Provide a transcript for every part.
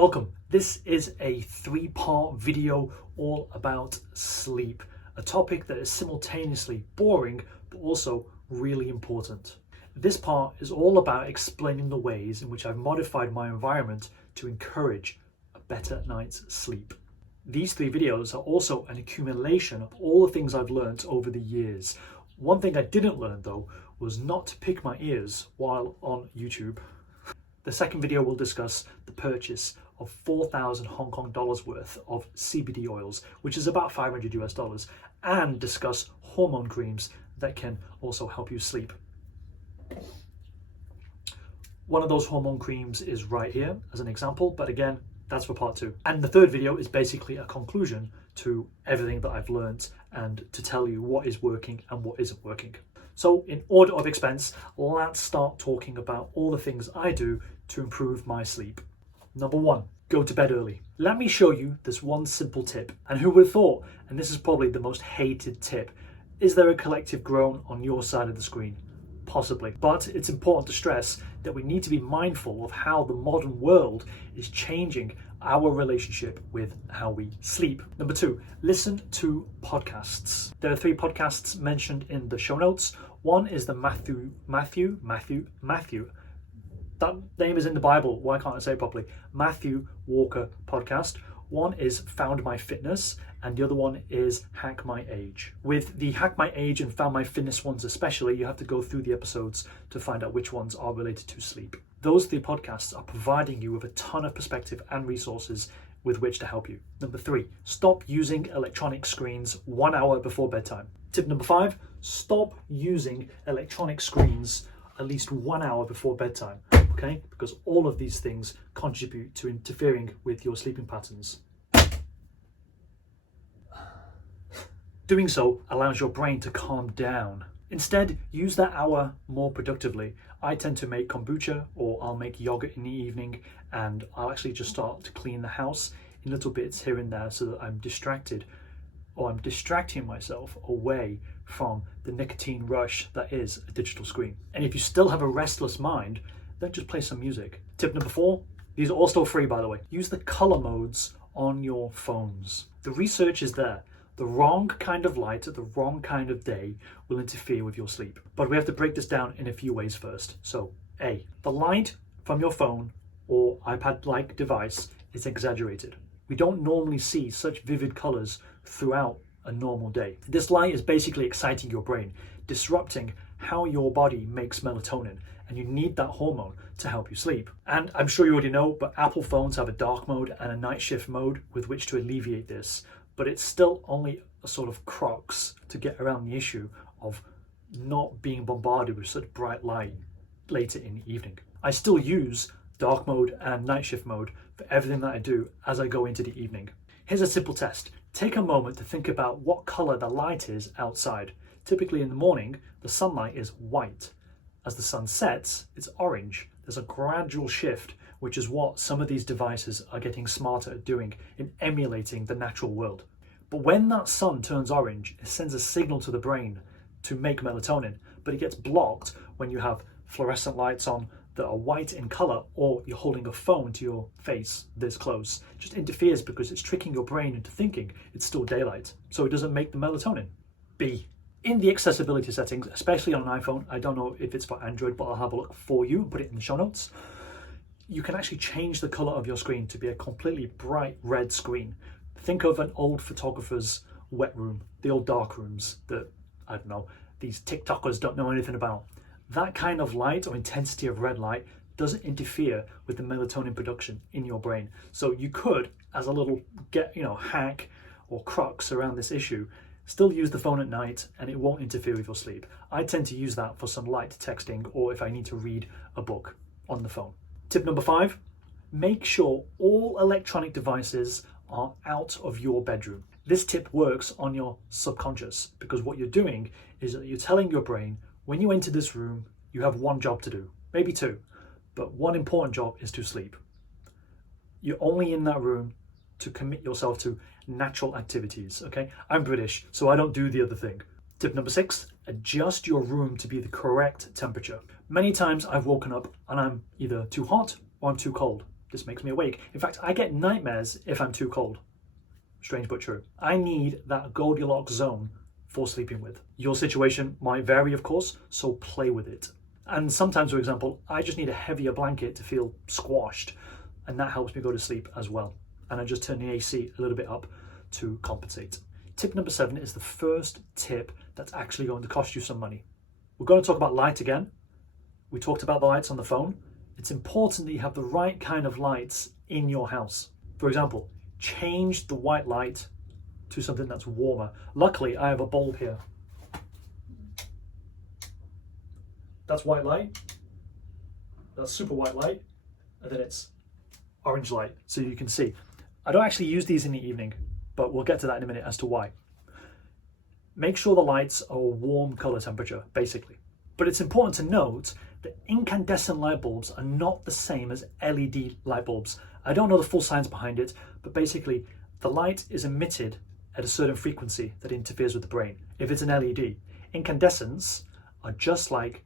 Welcome. This is a 3-part video all about sleep, a topic that is simultaneously boring but also really important. This part is all about explaining the ways in which I've modified my environment to encourage a better night's sleep. These 3 videos are also an accumulation of all the things I've learnt over the years. One thing I didn't learn though was not to pick my ears while on YouTube. The second video will discuss the purchase of 4,000 Hong Kong dollars worth of CBD oils, which is about $500 US, and discuss hormone creams that can also help you sleep. One of those hormone creams is right here as an example, but again, that's for part 2. And the third video is basically a conclusion to everything that I've learned and to tell you what is working and what isn't working. So in order of expense, let's start talking about all the things I do to improve my sleep. Number 1, go to bed early. Let me show you this one simple tip. And who would have thought, and this is probably the most hated tip, is there a collective groan on your side of the screen? Possibly. But it's important to stress that we need to be mindful of how the modern world is changing our relationship with how we sleep. Number 2, listen to podcasts. There are 3 podcasts mentioned in the show notes. One is the Matthew. That name is in the Bible. Why can't I say it properly? Matthew Walker podcast. One is Found My Fitness, and the other one is Hack My Age. With the Hack My Age and Found My Fitness ones especially, you have to go through the episodes to find out which ones are related to sleep. Those 3 podcasts are providing you with a ton of perspective and resources with which to help you. Number 3, stop using electronic screens 1 hour before bedtime. Tip number 5, stop using electronic screens at least 1 hour before bedtime. Okay, because all of these things contribute to interfering with your sleeping patterns. Doing so allows your brain to calm down. Instead, use that hour more productively. I tend to make kombucha, or I'll make yogurt in the evening, and I'll actually just start to clean the house in little bits here and there so that I'm distracted, or I'm distracting myself away from the nicotine rush that is a digital screen. And if you still have a restless mind, then just play some music. Tip number 4, these are all still free by the way. Use the color modes on your phones. The research is there. The wrong kind of light at the wrong kind of day will interfere with your sleep. But we have to break this down in a few ways first. So A, the light from your phone or iPad-like device is exaggerated. We don't normally see such vivid colors throughout a normal day. This light is basically exciting your brain, disrupting how your body makes melatonin, and you need that hormone to help you sleep. And I'm sure you already know, but Apple phones have a dark mode and a night shift mode with which to alleviate this, but it's still only a sort of crux to get around the issue of not being bombarded with such bright light later in the evening. I still use dark mode and night shift mode for everything that I do as I go into the evening. Here's a simple test. Take a moment to think about what color the light is outside. Typically in the morning, the sunlight is white. As the sun sets, it's orange. There's a gradual shift, which is what some of these devices are getting smarter at doing in emulating the natural world. But when that sun turns orange, it sends a signal to the brain to make melatonin, but it gets blocked when you have fluorescent lights on that are white in color, or you're holding a phone to your face this close. It just interferes because it's tricking your brain into thinking it's still daylight, so it doesn't make the melatonin. B, in the accessibility settings, especially on an iPhone, I don't know if it's for Android, but I'll have a look for you and put it in the show notes. You can actually change the color of your screen to be a completely bright red screen. Think of an old photographer's wet room, the old dark rooms that, I don't know, these TikTokers don't know anything about. That kind of light or intensity of red light doesn't interfere with the melatonin production in your brain. So you could, as a little hack or crux around this issue, still use the phone at night and it won't interfere with your sleep. I tend to use that for some light texting or if I need to read a book on the phone. Tip number 5, make sure all electronic devices are out of your bedroom. This tip works on your subconscious because what you're doing is that you're telling your brain, when you enter this room, you have one job to do, maybe 2, but one important job is to sleep. You're only in that room to commit yourself to natural activities, okay? I'm British, so I don't do the other thing. Tip number 6, adjust your room to be the correct temperature. Many times I've woken up and I'm either too hot or I'm too cold. This makes me awake. In fact, I get nightmares if I'm too cold. Strange but true. I need that Goldilocks zone for sleeping with. Your situation might vary, of course, so play with it. And sometimes, for example, I just need a heavier blanket to feel squashed, and that helps me go to sleep as well. And I just turn the AC a little bit up to compensate. Tip number 7 is the first tip that's actually going to cost you some money. We're going to talk about light again. We talked about the lights on the phone. It's important that you have the right kind of lights in your house. For example, change the white light to something that's warmer. Luckily, I have a bulb here. That's white light. That's super white light. And then it's orange light, so you can see. I don't actually use these in the evening, but we'll get to that in a minute as to why. Make sure the lights are a warm color temperature, basically. But it's important to note that incandescent light bulbs are not the same as LED light bulbs. I don't know the full science behind it, but basically the light is emitted at a certain frequency that interferes with the brain. If it's an LED, incandescents are just like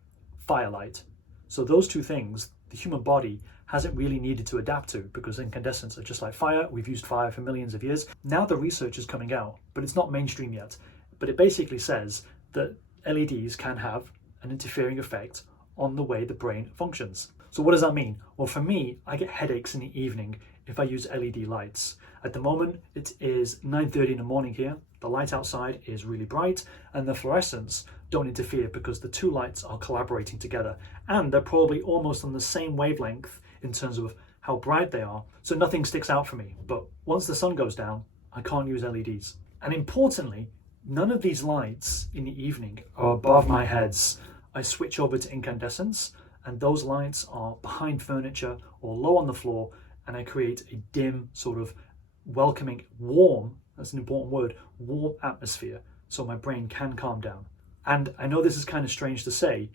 firelight. So those two things, the human body hasn't really needed to adapt to, because incandescents are just like fire. We've used fire for millions of years. Now the research is coming out, but it's not mainstream yet. But it basically says that LEDs can have an interfering effect on the way the brain functions. So what does that mean? Well, for me, I get headaches in the evening if I use LED lights. At the moment, it is 9:30 in the morning here. The light outside is really bright, and the fluorescents don't interfere because the two lights are collaborating together, and they're probably almost on the same wavelength in terms of how bright they are, so nothing sticks out for me. But once the sun goes down, I can't use LEDs. And importantly, none of these lights in the evening are above my heads. I switch over to incandescents, and those lights are behind furniture or low on the floor, and I create a dim, sort of welcoming, warm, that's an important word, warm atmosphere, so my brain can calm down. And I know this is kind of strange to say,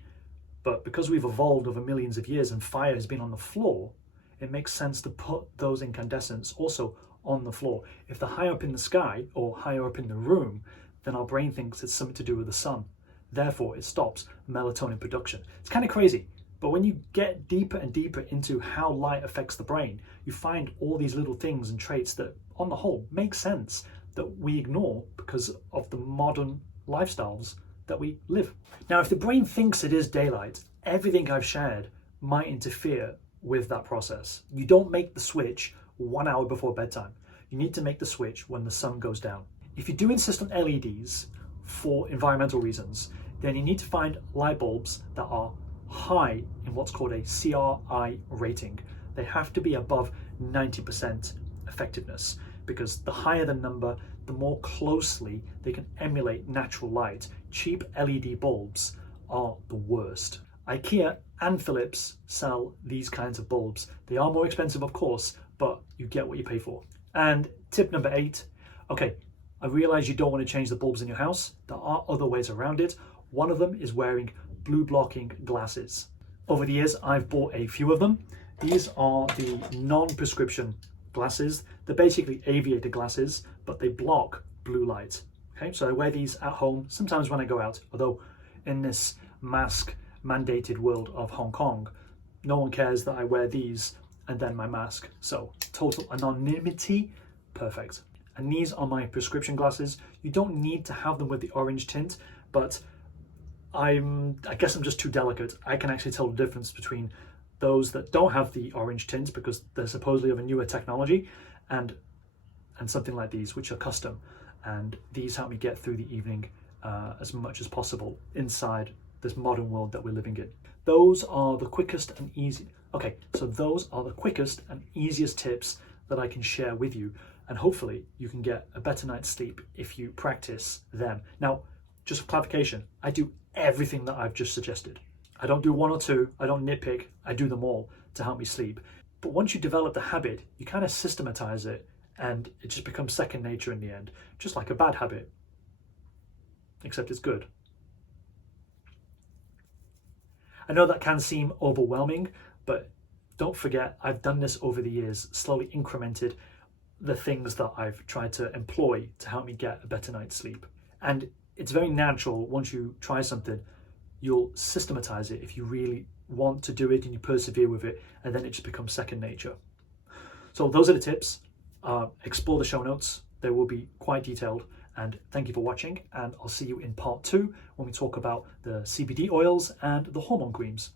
but because we've evolved over millions of years and fire has been on the floor, it makes sense to put those incandescents also on the floor. If they're high up in the sky or higher up in the room, then our brain thinks it's something to do with the sun. Therefore, it stops melatonin production. It's kind of crazy, but when you get deeper and deeper into how light affects the brain, you find all these little things and traits that, on the whole, make sense that we ignore because of the modern lifestyles that we live. Now, if the brain thinks it is daylight, everything I've shared might interfere with that process. You don't make the switch 1 hour before bedtime. You need to make the switch when the sun goes down. If you do insist on LEDs for environmental reasons, then you need to find light bulbs that are high in what's called a CRI rating. They have to be above 90% effectiveness, because the higher the number, the more closely they can emulate natural light. Cheap LED bulbs are the worst. IKEA and Philips sell these kinds of bulbs. They are more expensive, of course, but you get what you pay for. And tip number 8, okay, I realize you don't want to change the bulbs in your house. There are other ways around it. One of them is wearing blue-blocking glasses. Over the years, I've bought a few of them. These are the non-prescription glasses. They're basically aviator glasses, but they block blue light. Okay, so I wear these at home, sometimes when I go out, although in this mask mandated world of Hong Kong, no one cares that I wear these and then my mask. So total anonymity, perfect. And these are my prescription glasses. You don't need to have them with the orange tint, but I guess I'm just too delicate. I can actually tell the difference between those that don't have the orange tint because they're supposedly of a newer technology, and something like these, which are custom. And these help me get through the evening as much as possible inside this modern world that we're living in. Those are the quickest and easiest tips that I can share with you, and hopefully you can get a better night's sleep if you practice them. Now, just for clarification, I do everything that I've just suggested. I don't do one or two, I don't nitpick, I do them all to help me sleep. But once you develop the habit, you kind of systematize it, and it just becomes second nature in the end, just like a bad habit, except it's good. I know that can seem overwhelming, but don't forget, I've done this over the years, slowly incremented the things that I've tried to employ to help me get a better night's sleep. And it's very natural, once you try something, you'll systematize it if you really want to do it and you persevere with it, and then it just becomes second nature. So those are the tips. Explore the show notes. They will be quite detailed. And thank you for watching, and I'll see you in part 2 when we talk about the CBD oils and the hormone creams.